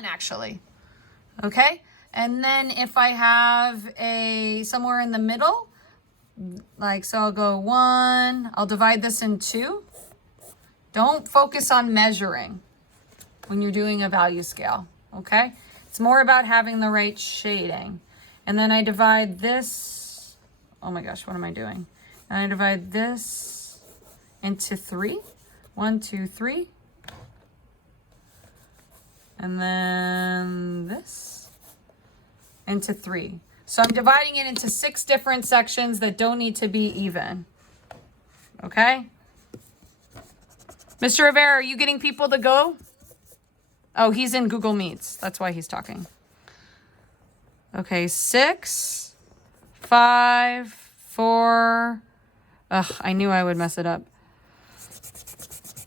1 actually. Okay. And then if I have somewhere in the middle, like, so I'll go 1, I'll divide this in 2. Don't focus on measuring when you're doing a value scale, okay? It's more about having the right shading. And then I divide this, oh my gosh, what am I doing? And I divide this into 3. 1, 2, 3. And then this into 3. So I'm dividing it into 6 different sections that don't need to be even, okay? Mr. Rivera, are you getting people to go? Oh, he's in Google Meets. That's why he's talking. Okay, 6, 5, 4. Ugh, I knew I would mess it up.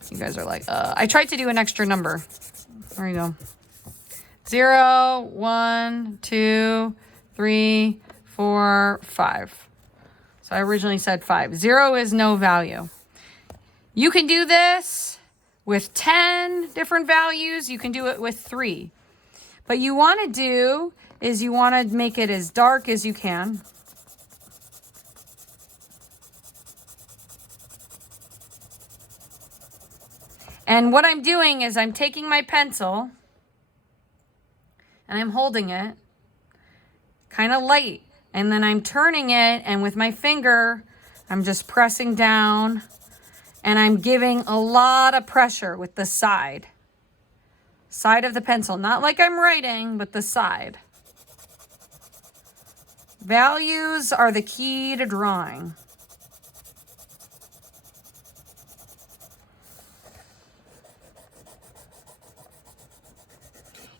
You guys are like, I tried to do an extra number. There you go. 0, 1, 2, 3, 4, 5. So I originally said 5. 0 is no value. You can do this with 10 different values. You can do it with 3. But you want to do is you want to make it as dark as you can. And what I'm doing is I'm taking my pencil and I'm holding it kind of light. And then I'm turning it, and with my finger, I'm just pressing down. And I'm giving a lot of pressure with the side of the pencil. Not like I'm writing, but the side. Values are the key to drawing.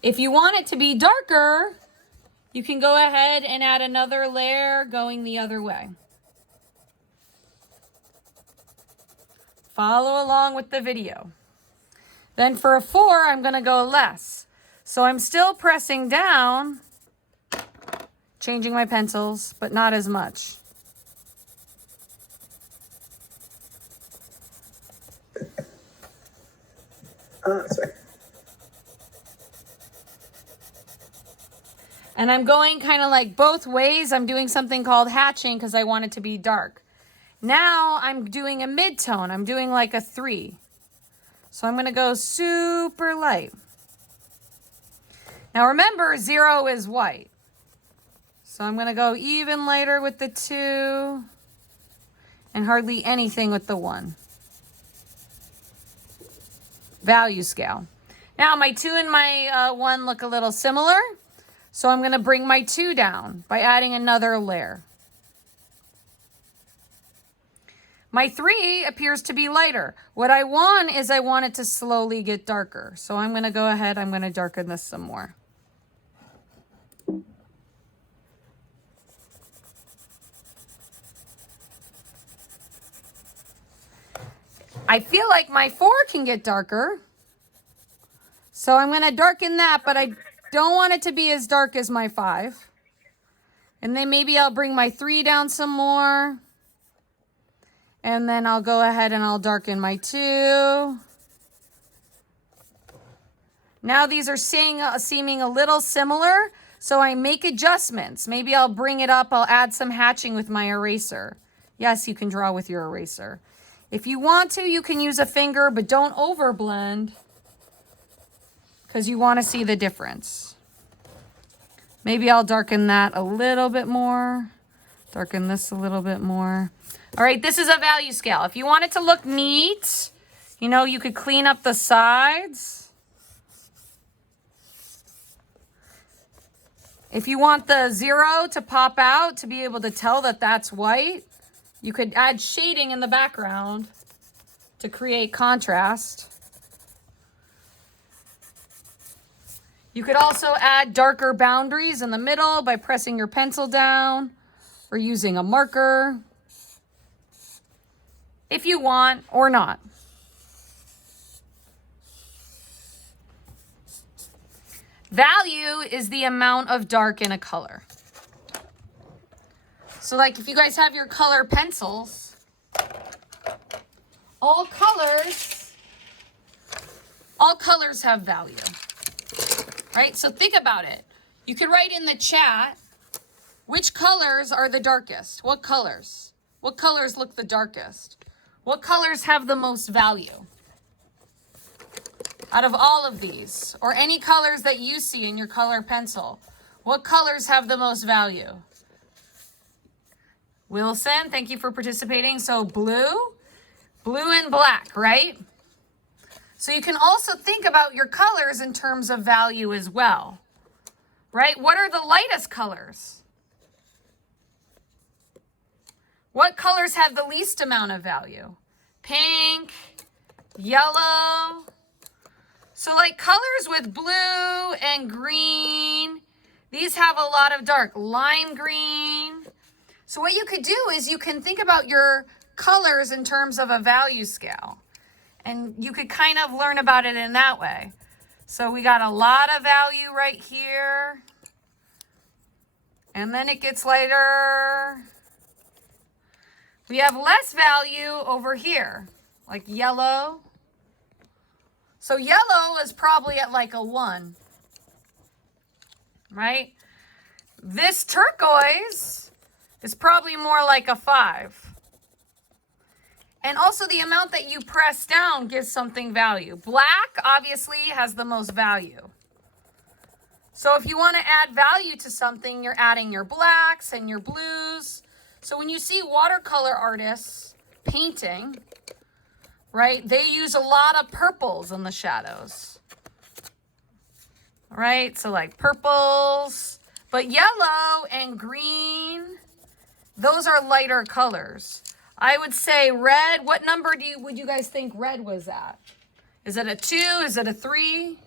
If you want it to be darker, you can go ahead and add another layer going the other way. Follow along with the video. Then for a 4, I'm going to go less. So I'm still pressing down, changing my pencils, but not as much. Sorry. And I'm going kind of like both ways. I'm doing something called hatching because I want it to be dark. Now I'm doing a mid-tone. I'm doing like a 3. So I'm going to go super light. Now remember, 0 is white. So I'm going to go even lighter with the 2 and hardly anything with the 1. Value scale. Now my 2 and my 1 look a little similar. So I'm going to bring my 2 down by adding another layer. My 3 appears to be lighter. What I want is I want it to slowly get darker. So I'm going to go ahead, I'm going to darken this some more. I feel like my 4 can get darker. So I'm going to darken that, but I don't want it to be as dark as my 5. And then maybe I'll bring my 3 down some more. And then I'll go ahead and I'll darken my 2. Now these are seeming a little similar, so I make adjustments. Maybe I'll bring it up, I'll add some hatching with my eraser. Yes, you can draw with your eraser. If you want to, you can use a finger, but don't overblend because you want to see the difference. Maybe I'll darken that a little bit more. Darken this a little bit more. All right, this is a value scale. If you want it to look neat, you know, you could clean up the sides. If you want the 0 to pop out to be able to tell that that's white, you could add shading in the background to create contrast. You could also add darker boundaries in the middle by pressing your pencil down or using a marker. If you want or not. Value is the amount of dark in a color. So like if you guys have your color pencils, all colors have value. right? So think about it. You could write in the chat, which colors are the darkest? What colors? What colors look the darkest? What colors have the most value out of all of these? Or any colors that you see in your color pencil? What colors have the most value? Wilson, thank you for participating. So blue and black, right? So you can also think about your colors in terms of value as well, right? What are the lightest colors? What colors have the least amount of value? Pink, yellow. So like colors with blue and green, these have a lot of dark. Lime green. So what you could do is you can think about your colors in terms of a value scale. And you could kind of learn about it in that way. So we got a lot of value right here. And then it gets lighter. We have less value over here, like yellow. So yellow is probably at like a 1, right? This turquoise is probably more like a 5. And also the amount that you press down gives something value. Black obviously has the most value. So if you want to add value to something, you're adding your blacks and your blues. So when you see watercolor artists painting, right, they use a lot of purples in the shadows. Right, so like purples, but yellow and green, those are lighter colors. I would say red, what number would you guys think red was at? Is it a 2? Is it a 3?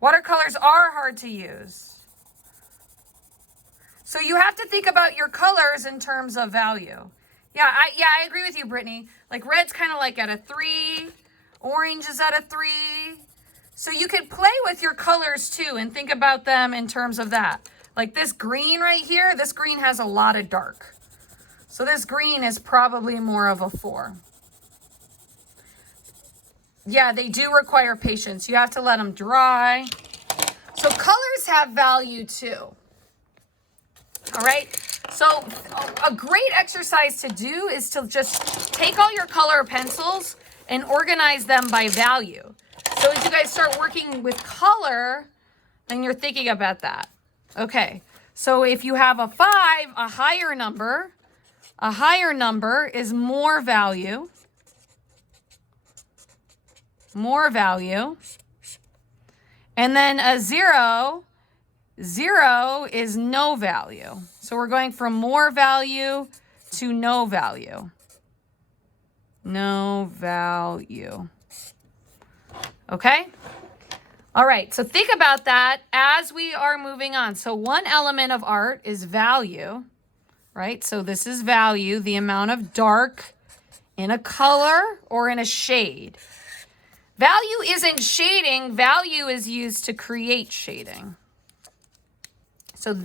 Watercolors are hard to use. So you have to think about your colors in terms of value. Yeah, I agree with you, Brittany. Like red's kind of like at a 3. Orange is at a 3. So you could play with your colors too and think about them in terms of that. Like this green right here, this green has a lot of dark. So this green is probably more of a 4. Yeah, they do require patience. You have to let them dry. So colors have value too. All right. So a great exercise to do is to just take all your color pencils and organize them by value. So as you guys start working with color, then you're thinking about that. Okay. So if you have a 5, a higher number is more value. More value. And then a 0 is no value. So we're going from more value to no value. No value. Okay? All right, so think about that as we are moving on. So one element of art is value, right? So this is value, the amount of dark in a color or in a shade. Value isn't shading. Value is used to create shading. So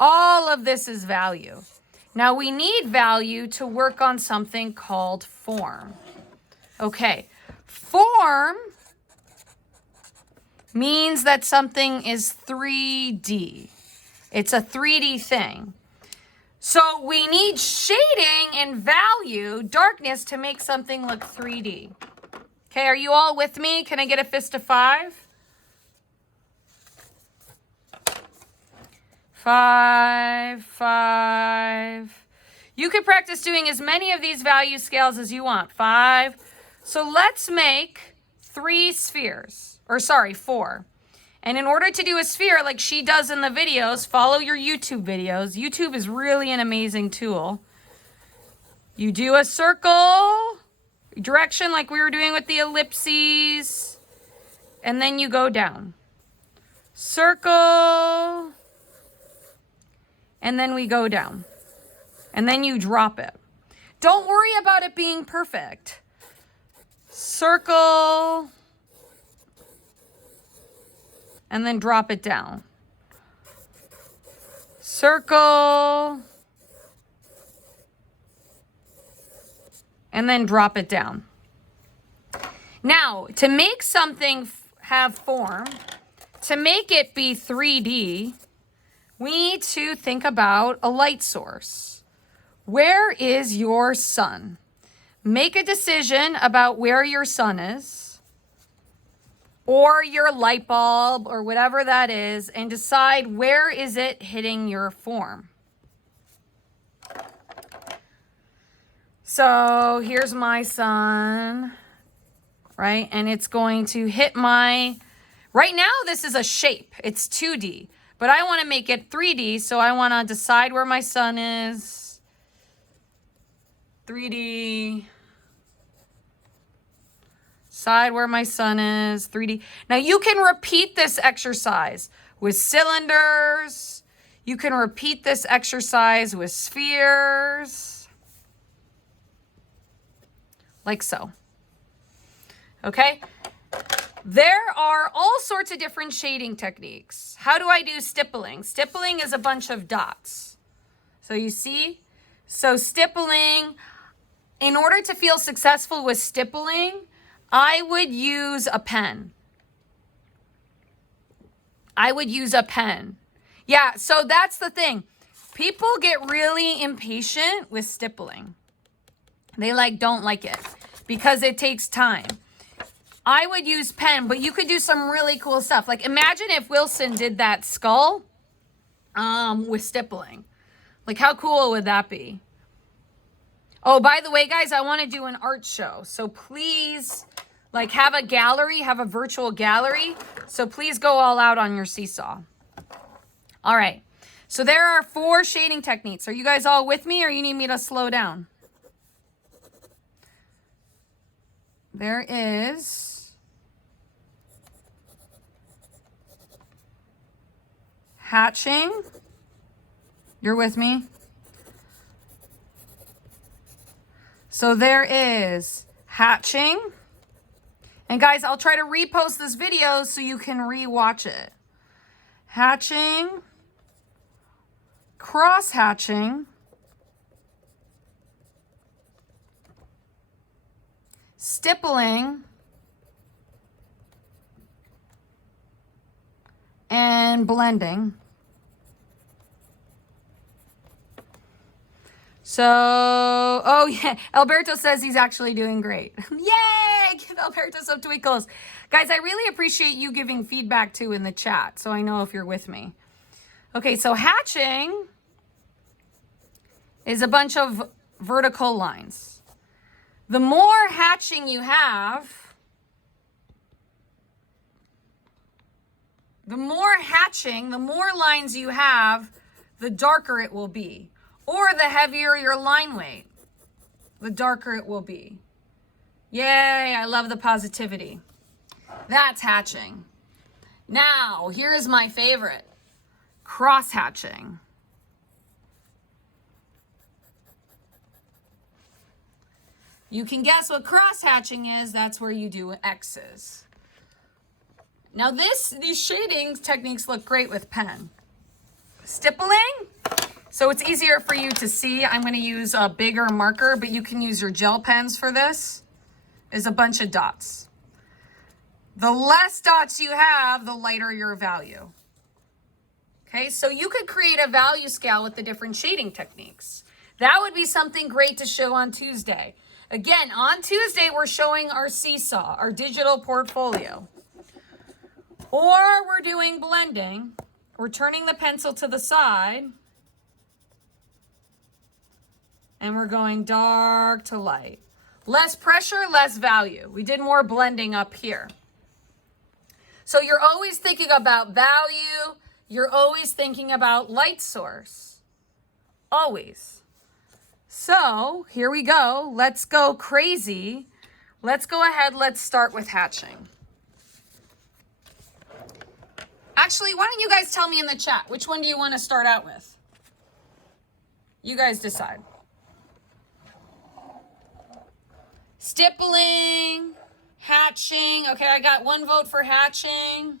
all of this is value. Now we need value to work on something called form. Okay, form means that something is 3D. It's a 3D thing. So we need shading and value, darkness, to make something look 3D. Okay, are you all with me? Can I get a fist of 5? 5, 5. You could practice doing as many of these value scales as you want. 5. So let's make 3 spheres. Or sorry, 4. And in order to do a sphere like she does in the videos, follow your YouTube videos. YouTube is really an amazing tool. You do a circle direction like we were doing with the ellipses, and then you go down. Circle, and then we go down. And then you drop it. Don't worry about it being perfect. Circle, and then drop it down. Circle, and then drop it down. Now, to make something have form, to make it be 3D, we need to think about a light source. Where is your sun? Make a decision about where your sun is, or your light bulb, or whatever that is, and decide where is it hitting your form. So here's my sun, right? And it's going to hit my, right now this is a shape, it's 2D, but I want to make it 3D, so I want to decide where my sun is. 3D. Decide where my sun is, 3D. Now you can repeat this exercise with cylinders. You can repeat this exercise with spheres. Like so. Okay? There are all sorts of different shading techniques. How do I do stippling? Stippling is a bunch of dots. So you see? So stippling, in order to feel successful with stippling, I would use a pen. I would use a pen. Yeah, so that's the thing. People get really impatient with stippling. They don't like it because it takes time. I would use pen, but you could do some really cool stuff. Like imagine if Wilson did that skull with stippling. Like how cool would that be? Oh, by the way, guys, I want to do an art show. So please have a gallery, have a virtual gallery. So please go all out on your seesaw. All right. So there are 4 shading techniques. Are you guys all with me or you need me to slow down? There is hatching. You're with me? So there is hatching. And guys, I'll try to repost this video so you can rewatch it. Hatching, cross hatching, stippling, and blending. So, oh yeah, Alberto says he's actually doing great. Yay! Give Alberto some twinkles. Guys, I really appreciate you giving feedback too in the chat, so I know if you're with me. Okay, so hatching is a bunch of vertical lines. The more hatching you have, the more lines you have, the darker it will be. Or the heavier your line weight, the darker it will be. Yay, I love the positivity. That's hatching. Now, here is my favorite, cross hatching. You can guess what cross hatching is. That's where you do X's. Now these shading techniques look great with pen. Stippling, so it's easier for you to see. I'm going to use a bigger marker, but you can use your gel pens for this. Is a bunch of dots. The less dots you have, the lighter your value. Okay, so you could create a value scale with the different shading techniques. That would be something great to show on Tuesday. Again, on Tuesday, we're showing our seesaw, our digital portfolio. Or we're doing blending. We're turning the pencil to the side. And we're going dark to light. Less pressure, less value. We did more blending up here. So you're always thinking about value. You're always thinking about light source. Always. So here we go. Let's go crazy. Let's go ahead. Let's start with hatching. Actually, why don't you guys tell me in the chat, which one do you want to start out with? You guys decide. Stippling, hatching. Okay, I got 1 vote for hatching.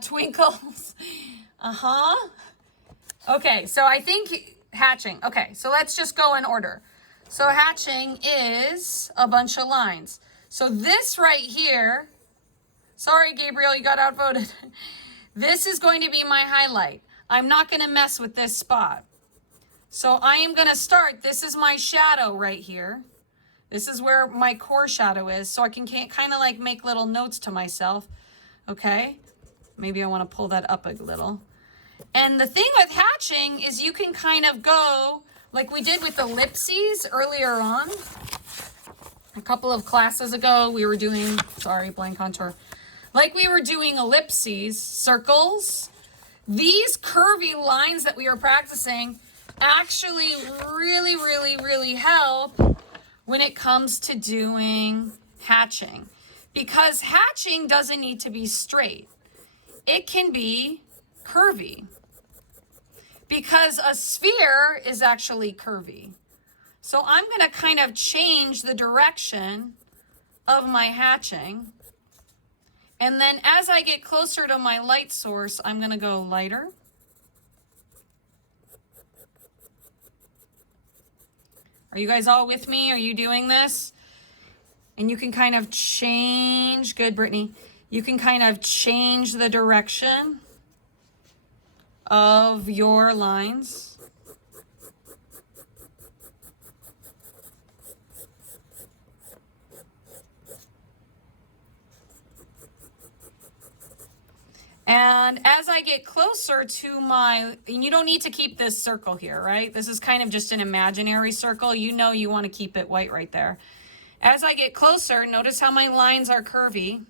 Twinkles. Okay, so I think hatching. Okay, so let's just go in order. So hatching is a bunch of lines. So this right here Sorry, Gabriel, you got outvoted. This is going to be my highlight. I'm not going to mess with this spot. So I am going to start. This is my shadow right here. This is where my core shadow is. So I can kind of like make little notes to myself. Okay. Maybe I want to pull that up a little. And the thing with hatching is you can kind of go like we did with ellipses earlier on. A couple of classes ago, we were doing, sorry, blank contour. Like we were doing ellipses, circles. These curvy lines that we are practicing actually really help when it comes to doing hatching. Because hatching doesn't need to be straight. It can be curvy. Because a sphere is actually curvy. So I'm going to kind of change the direction of my hatching. And then as I get closer to my light source, I'm going to go lighter. Are you guys all with me? Are you doing this? And you can kind of change, good, Brittany. You can kind of change the direction of your lines. And as I get closer to and you don't need to keep this circle here, right? This is kind of just an imaginary circle. You know you want to keep it white right there. As I get closer, notice how my lines are curvy.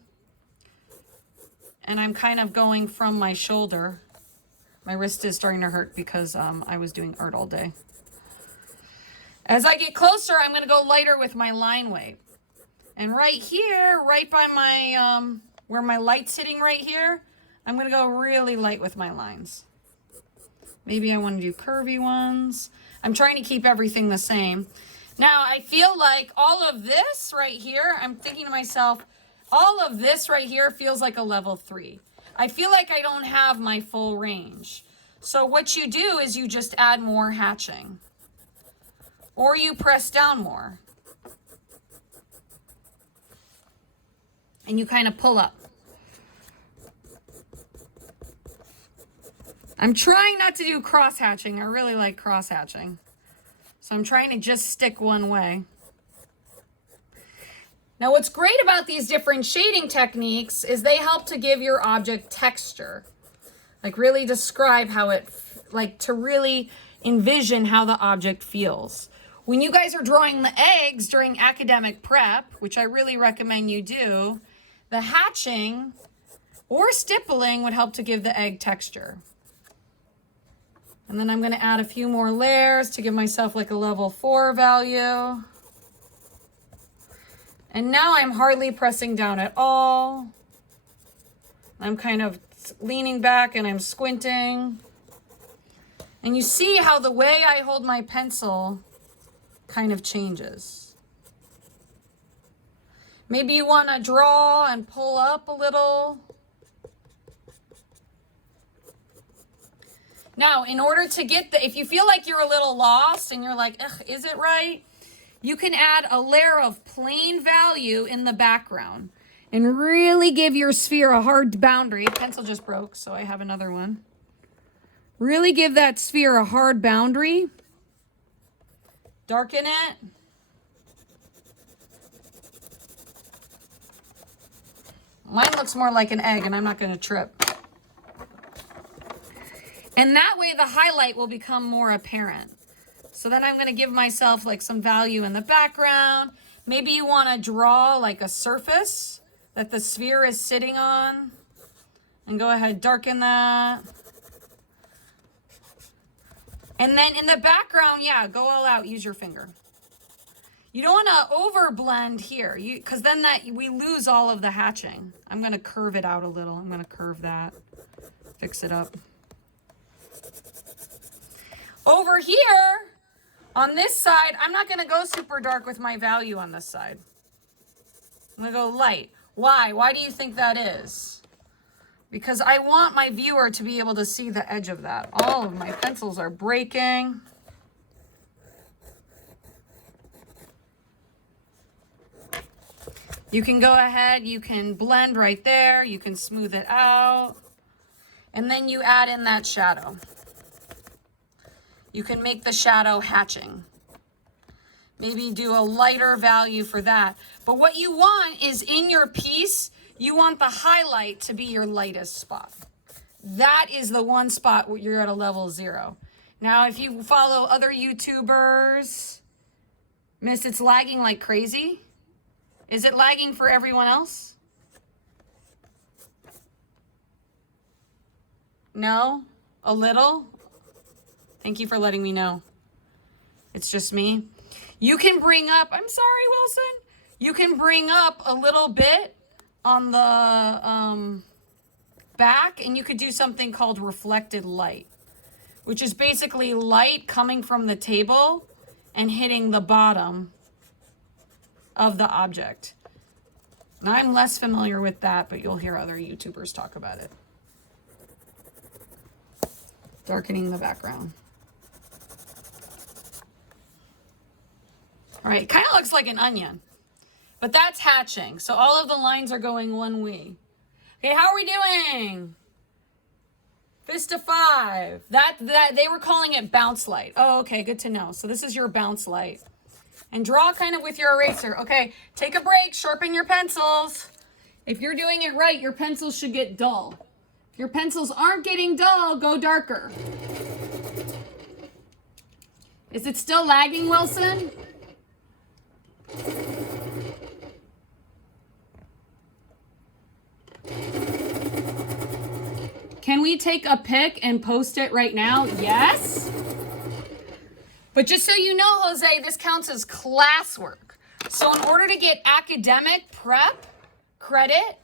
And I'm kind of going from my shoulder. My wrist is starting to hurt because I was doing art all day. As I get closer, I'm going to go lighter with my line weight. And right here, right by my, where my light's sitting right here, I'm going to go really light with my lines. Maybe I want to do curvy ones. I'm trying to keep everything the same. Now, I feel like all of this right here, I'm thinking to myself, all of this right here feels like a level 3. I feel like I don't have my full range. So what you do is you just add more hatching. Or you press down more. And you kind of pull up. I'm trying not to do cross hatching. I really like cross hatching. So I'm trying to just stick one way. Now what's great about these different shading techniques is they help to give your object texture. Like really describe how like to really envision how the object feels. When you guys are drawing the eggs during academic prep, which I really recommend you do, the hatching or stippling would help to give the egg texture. And then I'm going to add a few more layers to give myself like a level 4 value. And now I'm hardly pressing down at all. I'm kind of leaning back and I'm squinting. And you see how the way I hold my pencil kind of changes. Maybe you want to draw and pull up a little. Now, in order to get if you feel like you're a little lost and you're like, ugh, is it right? You can add a layer of plain value in the background and really give your sphere a hard boundary. Pencil just broke, so I have another one. Really give that sphere a hard boundary. Darken it. Mine looks more like an egg, and I'm not going to trip. And that way the highlight will become more apparent. So then I'm going to give myself like some value in the background. Maybe you want to draw like a surface that the sphere is sitting on. And go ahead, darken that. And then in the background, yeah, go all out, use your finger. You don't want to overblend here, because then we lose all of the hatching. I'm going to curve it out a little. I'm going to curve that, fix it up. Over here, on this side, I'm not going to go super dark with my value on this side. I'm going to go light. Why? Why do you think that is? Because I want my viewer to be able to see the edge of that. All of my pencils are breaking. You can go ahead, you can blend right there, you can smooth it out, and then you add in that shadow. You can make the shadow hatching. Maybe do a lighter value for that. But what you want is in your piece, you want the highlight to be your lightest spot. That is the one spot where you're at a level 0. Now, if you follow other YouTubers, Miss, it's lagging like crazy. Is it lagging for everyone else? No? A little? Thank you for letting me know. It's just me. You can bring up, I'm sorry, Wilson. You can bring up a little bit on the back, and you could do something called reflected light, which is basically light coming from the table and hitting the bottom of the object. Now, I'm less familiar with that, but you'll hear other YouTubers talk about it. Darkening the background. All right, kind of looks like an onion, but that's hatching. So all of the lines are going one way. Okay, how are we doing? Fist of 5. That they were calling it bounce light. Oh, okay, good to know. So this is your bounce light. And draw kind of with your eraser. Okay, take a break, sharpen your pencils. If you're doing it right, your pencils should get dull. If your pencils aren't getting dull, go darker. Is it still lagging, Wilson? Can we take a pic and post it right now? Yes. But just so you know, Jose, this counts as classwork. So in order to get academic prep credit,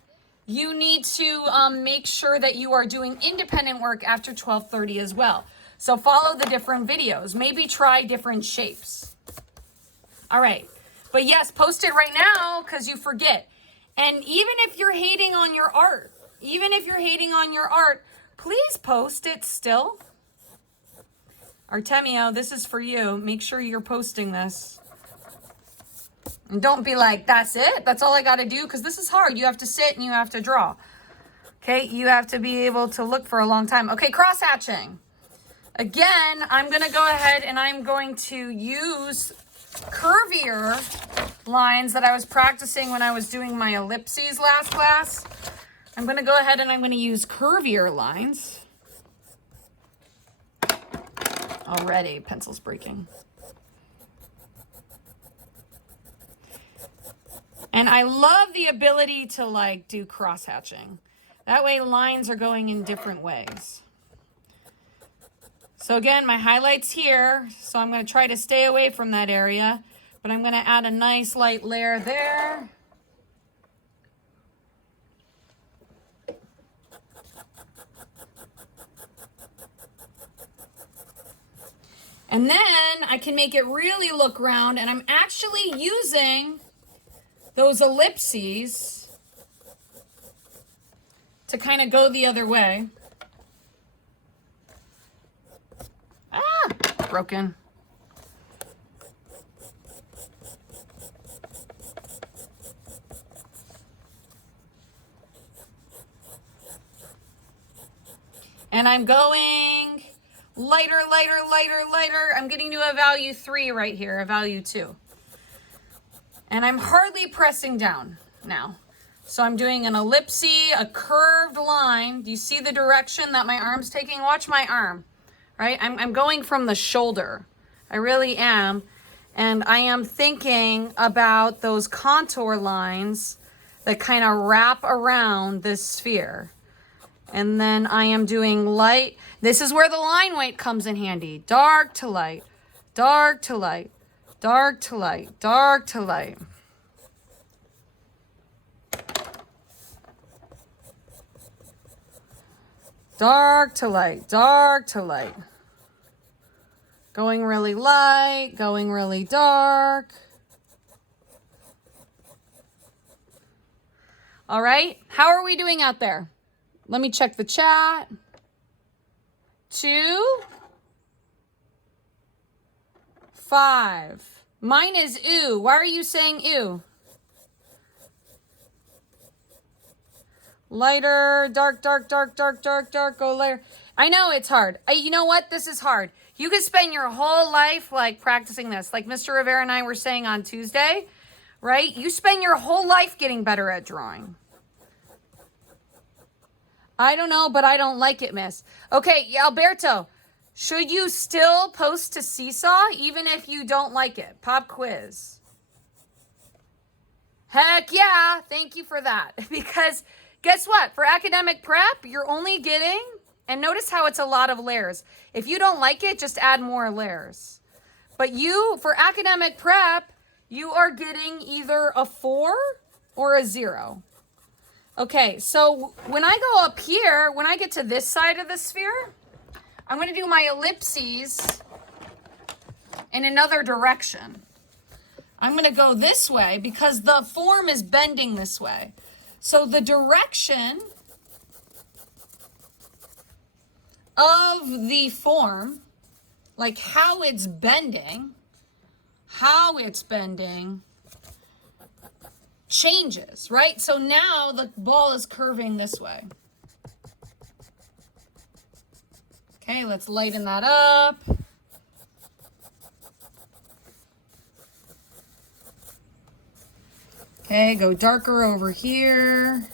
you need to make sure that you are doing independent work after 12:30 as well. So follow the different videos. Maybe try different shapes. All right. But yes, post it right now because you forget. And even if you're hating on your art, please post it still. Artemio, this is for you. Make sure you're posting this. And don't be like, that's it? That's all I got to do? Because this is hard. You have to sit and you have to draw. Okay? You have to be able to look for a long time. Okay, cross-hatching. Again, I'm going to go ahead and I'm going to use curvier lines that I was practicing when I was doing my ellipses last class. I'm going to go ahead and I'm going to use curvier lines. Already, pencil's breaking. And I love the ability to like do cross-hatching. That way lines are going in different ways. So again, my highlight's here, so I'm going to try to stay away from that area, but I'm going to add a nice light layer there. And then I can make it really look round, and I'm actually using those ellipses to kind of go the other way. Ah, broken. And I'm going lighter, lighter, lighter, lighter. I'm getting to a value 3 right here, a value 2. And I'm hardly pressing down now. So I'm doing an ellipse, a curved line. Do you see the direction that my arm's taking? Watch my arm, right? I'm going from the shoulder. I really am. And I am thinking about those contour lines that kind of wrap around this sphere. And then I am doing light. This is where the line weight comes in handy. Dark to light, dark to light, dark to light, dark to light. Dark to light, dark to light. Going really light, going really dark. All right, how are we doing out there? Let me check the chat. 2, 5. Mine is ooh. Why are you saying ooh? Lighter, dark, dark, dark, dark, dark, dark, go lighter. I know it's hard. You know what? This is hard. You could spend your whole life like practicing this. Like Mr. Rivera and I were saying on Tuesday, right? You spend your whole life getting better at drawing. I don't know, but I don't like it, miss. Okay, Alberto, should you still post to Seesaw even if you don't like it? Pop quiz. Heck yeah, thank you for that. Because guess what? For academic prep, you're only getting, and notice how it's a lot of layers. If you don't like it, just add more layers. But for academic prep, you are getting either a 4 or a 0. Okay, so when I go up here, when I get to this side of the sphere, I'm going to do my ellipses in another direction. I'm going to go this way because the form is bending this way. So the direction of the form, like how it's bending, changes, right? So now the ball is curving this way. Okay, let's lighten that up. Okay, go darker over here.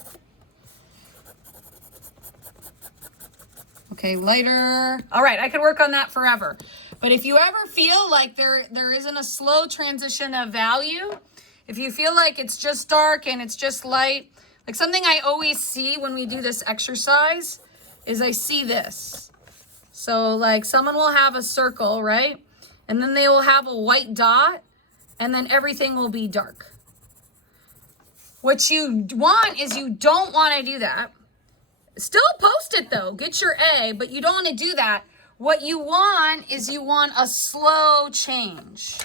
Okay, lighter. All right, I could work on that forever. But if you ever feel like there isn't a slow transition of value, if you feel like it's just dark and it's just light, like something I always see when we do this exercise is I see this. So like someone will have a circle, right? And then they will have a white dot and then everything will be dark. What you want is you don't want to do that. Still post it though, get your A, but you don't want to do that. What you want is you want a slow change.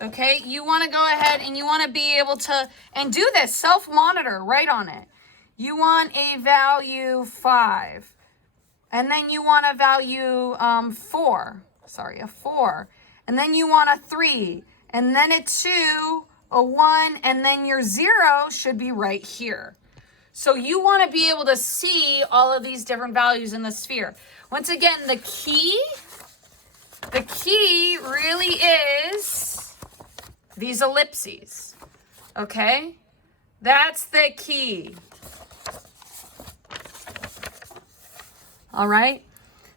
Okay, you want to go ahead and you want to be able to, and do this, self-monitor, write on it. You want a value 5. And then you want a value 4. Sorry, a 4. And then you want a 3. And then a 2, a 1, and then your 0 should be right here. So you want to be able to see all of these different values in the sphere. Once again, the key really is these ellipses, okay? That's the key. All right,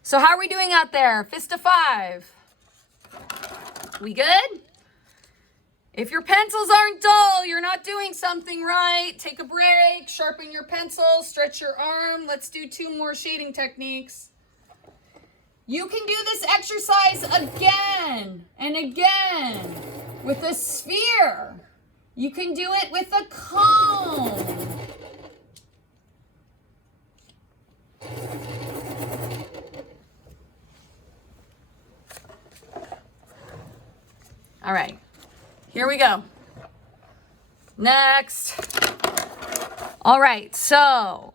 so how are we doing out there? Fist of 5. We good? If your pencils aren't dull, you're not doing something right. Take a break, sharpen your pencil, stretch your arm. Let's do 2 more shading techniques. You can do this exercise again and again with a sphere. You can do it with a cone. All right, here we go. Next. All right, so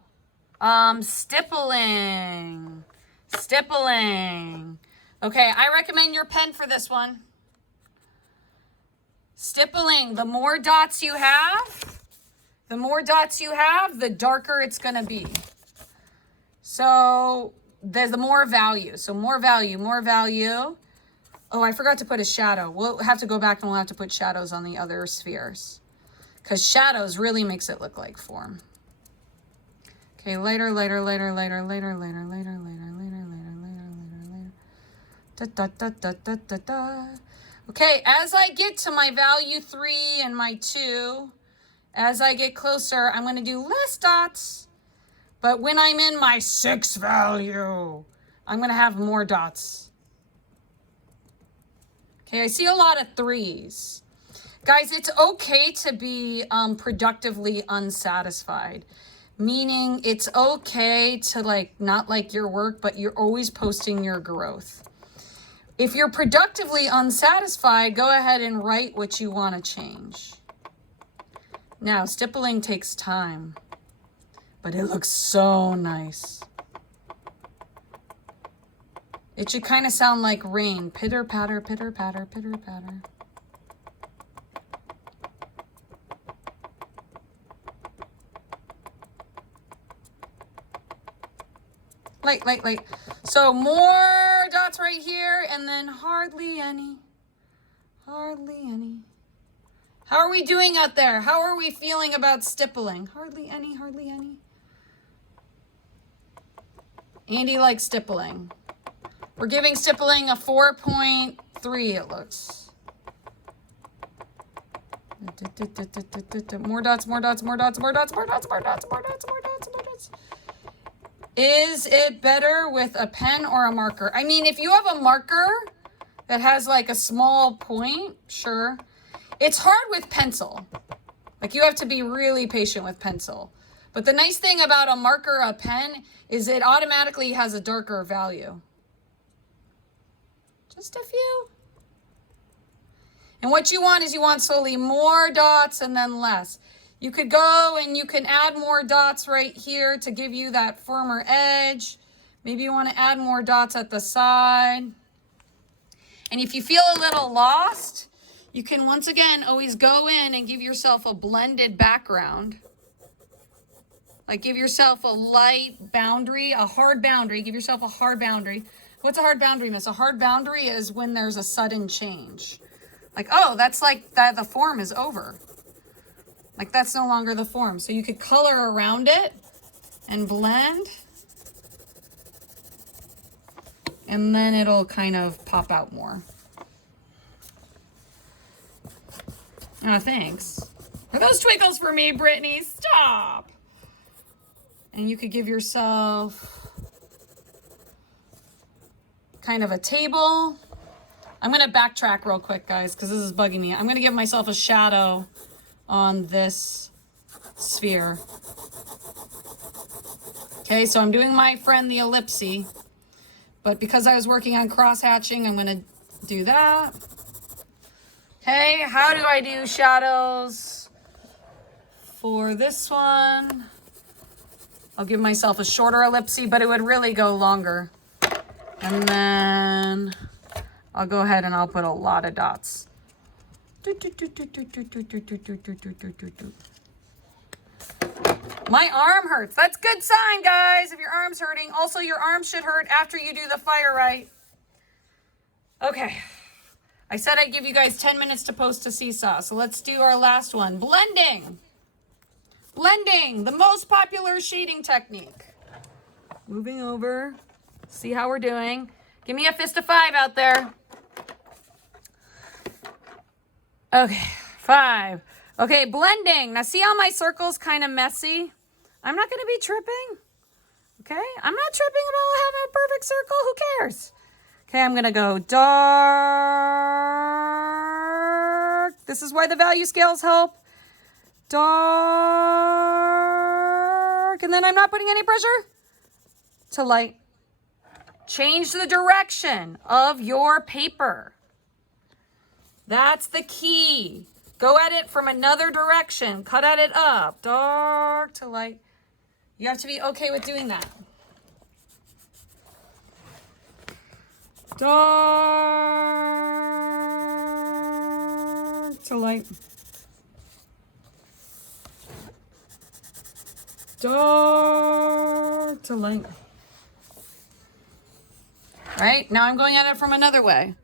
stippling. Okay, I recommend your pen for this one. Stippling, the more dots you have, the darker it's gonna be. So there's the more value. So more value. Oh, I forgot to put a shadow. We'll have to go back and we'll have to put shadows on the other spheres, because shadows really makes it look like form. Okay, lighter. Da. Okay, as I get to my value 3 and my 2, as I get closer, I'm going to do less dots. But when I'm in my 6 value, I'm going to have more dots. Okay, I see a lot of 3s. Guys, it's okay to be productively unsatisfied. Meaning it's okay to not like your work, but you're always posting your growth. If you're productively unsatisfied, go ahead and write what you want to change. Now, stippling takes time, but it looks so nice. It should kind of sound like rain. Pitter, patter, pitter, patter, pitter, patter. Light, light, light. So more dots right here, and then hardly any. Hardly any. How are we doing out there? How are we feeling about stippling? Hardly any, hardly any. Andy likes stippling. We're giving stippling a 4.3, it looks. More dots, more dots, more dots, more dots, more dots, more dots, more dots, more dots, more dots. Is it better with a pen or a marker? I mean, if you have a marker that has like a small point, sure. It's hard with pencil. Like you have to be really patient with pencil. But the nice thing about a marker, a pen, is it automatically has a darker value. Just a few. And what you want is you want slowly more dots and then less. You could go and you can add more dots right here to give you that firmer edge. Maybe you want to add more dots at the side. And if you feel a little lost, you can once again always go in and give yourself a blended background. Like give yourself a light boundary, a hard boundary. Give yourself a hard boundary. What's a hard boundary, miss? A hard boundary is when there's a sudden change. Like, oh, that's like that the form is over. Like that's no longer the form. So you could color around it and blend. And then it'll kind of pop out more. Oh, thanks. Are those twinkles for me, Brittany? Stop. And you could give yourself kind of a table. I'm going to backtrack real quick, guys, because this is bugging me. I'm going to give myself a shadow on this sphere. Okay, so I'm doing my friend the ellipse, but because I was working on cross-hatching, I'm going to do that. Okay, how do I do shadows for this one? I'll give myself a shorter ellipse, but it would really go longer. And then I'll go ahead and I'll put a lot of dots. My arm hurts. That's a good sign, guys, if your arm's hurting. Also, your arm should hurt after you do the fire right. Okay. I said I'd give you guys 10 minutes to post to Seesaw. So let's do our last one. Blending. Blending, the most popular shading technique. Moving over. See how we're doing. Give me a fist of 5 out there. Okay, 5. Okay, blending. Now see how my circle's kind of messy? I'm not going to be tripping. Okay, I'm not tripping about having a perfect circle. Who cares? Okay, I'm going to go dark. This is why the value scales help. Dark. And then I'm not putting any pressure. To light. Change the direction of your paper. That's the key. Go at it from another direction. Cut at it up. Dark to light. You have to be okay with doing that. Dark to light. Dark to light. Right? Now I'm going at it from another way.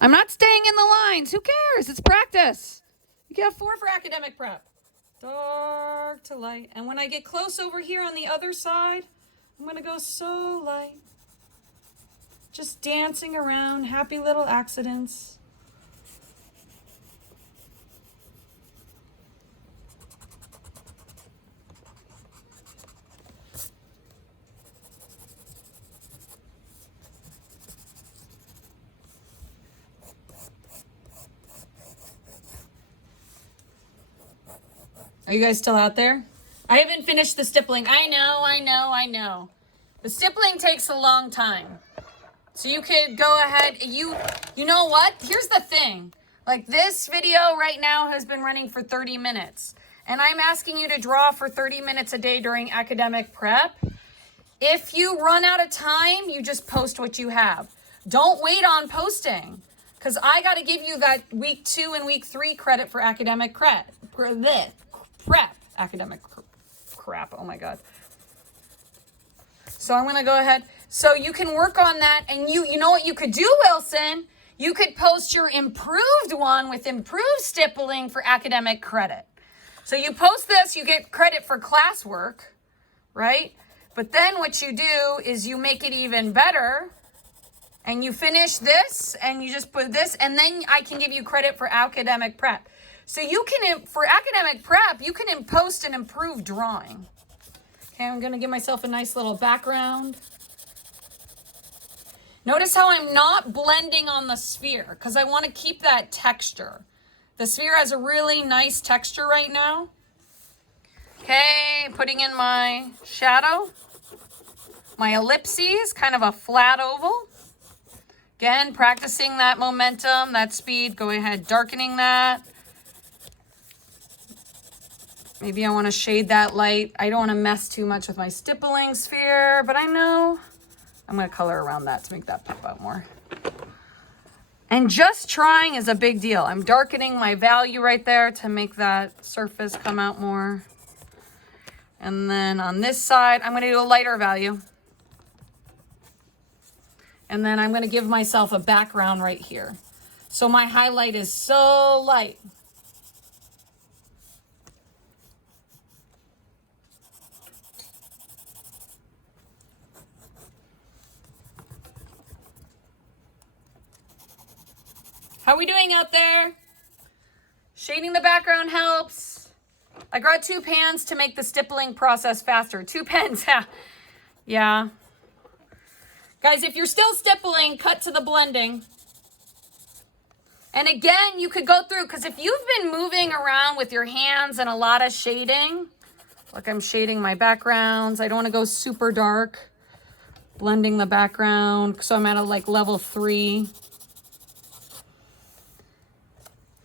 I'm not staying in the lines. Who cares? It's practice. You can have 4 for academic prep. Dark to light. And when I get close over here on the other side, I'm going to go so light. Just dancing around, happy little accidents. Are you guys still out there? I haven't finished the stippling. I know. The stippling takes a long time. So you could go ahead, you know what? Here's the thing. Like this video right now has been running for 30 minutes. And I'm asking you to draw for 30 minutes a day during academic prep. If you run out of time, you just post what you have. Don't wait on posting. Because I got to give you that week 2 and week 3 credit for academic prep. Academic crap. Oh my God. So I'm going to go ahead. So you can work on that. And you know what you could do, Wilson? You could post your improved one with improved stippling for academic credit. So you post this, you get credit for classwork, right? But then what you do is you make it even better and you finish this and you just put this, and then I can give you credit for academic prep. So you can, for academic prep, you can post an improved drawing. Okay, I'm gonna give myself a nice little background. Notice how I'm not blending on the sphere because I want to keep that texture. The sphere has a really nice texture right now. Okay, putting in my shadow. My ellipses, kind of a flat oval. Again, practicing that momentum, that speed. Go ahead, darkening that. Maybe I want to shade that light. I don't want to mess too much with my stippling sphere, but I know I'm going to color around that to make that pop out more. And just trying is a big deal. I'm darkening my value right there to make that surface come out more. And then on this side, I'm going to do a lighter value. And then I'm going to give myself a background right here. So my highlight is so light. How are we doing out there? Shading the background helps. I got 2 pans to make the stippling process faster. 2 pens, yeah. Guys, if you're still stippling, cut to the blending. And again, you could go through, because if you've been moving around with your hands and a lot of shading, like I'm shading my backgrounds. I don't want to go super dark. Blending the background, so I'm at a like level 3.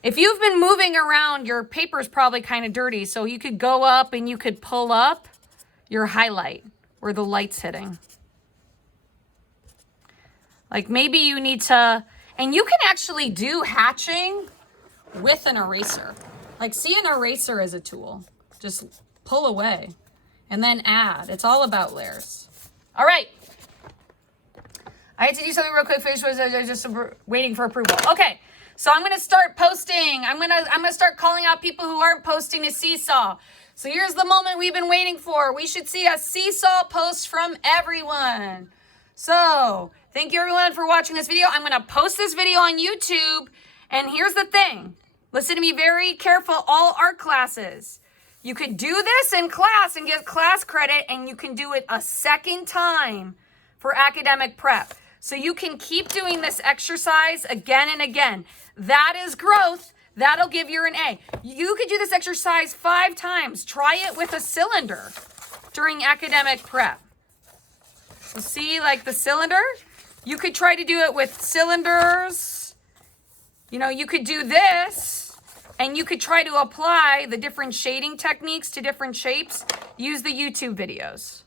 If you've been moving around, your paper's probably kind of dirty. So you could go up and you could pull up your highlight where the light's hitting. Like maybe you need to, and you can actually do hatching with an eraser. Like see an eraser as a tool. Just pull away and then add. It's all about layers. All right. I had to do something real quick. I was just waiting for approval. Okay. So I'm going to start posting. I'm going to start calling out people who aren't posting to Seesaw. So here's the moment we've been waiting for. We should see a Seesaw post from everyone. So thank you everyone for watching this video. I'm going to post this video on YouTube. And here's the thing. Listen to me very careful, all art classes. You could do this in class and get class credit, and you can do it a second time for academic prep. So you can keep doing this exercise again and again. That is growth. That'll give you an A. You could do this exercise 5 times. Try it with a cylinder during academic prep. So see, like the cylinder, you could try to do it with cylinders. You know, you could do this, and you could try to apply the different shading techniques to different shapes. Use the YouTube videos.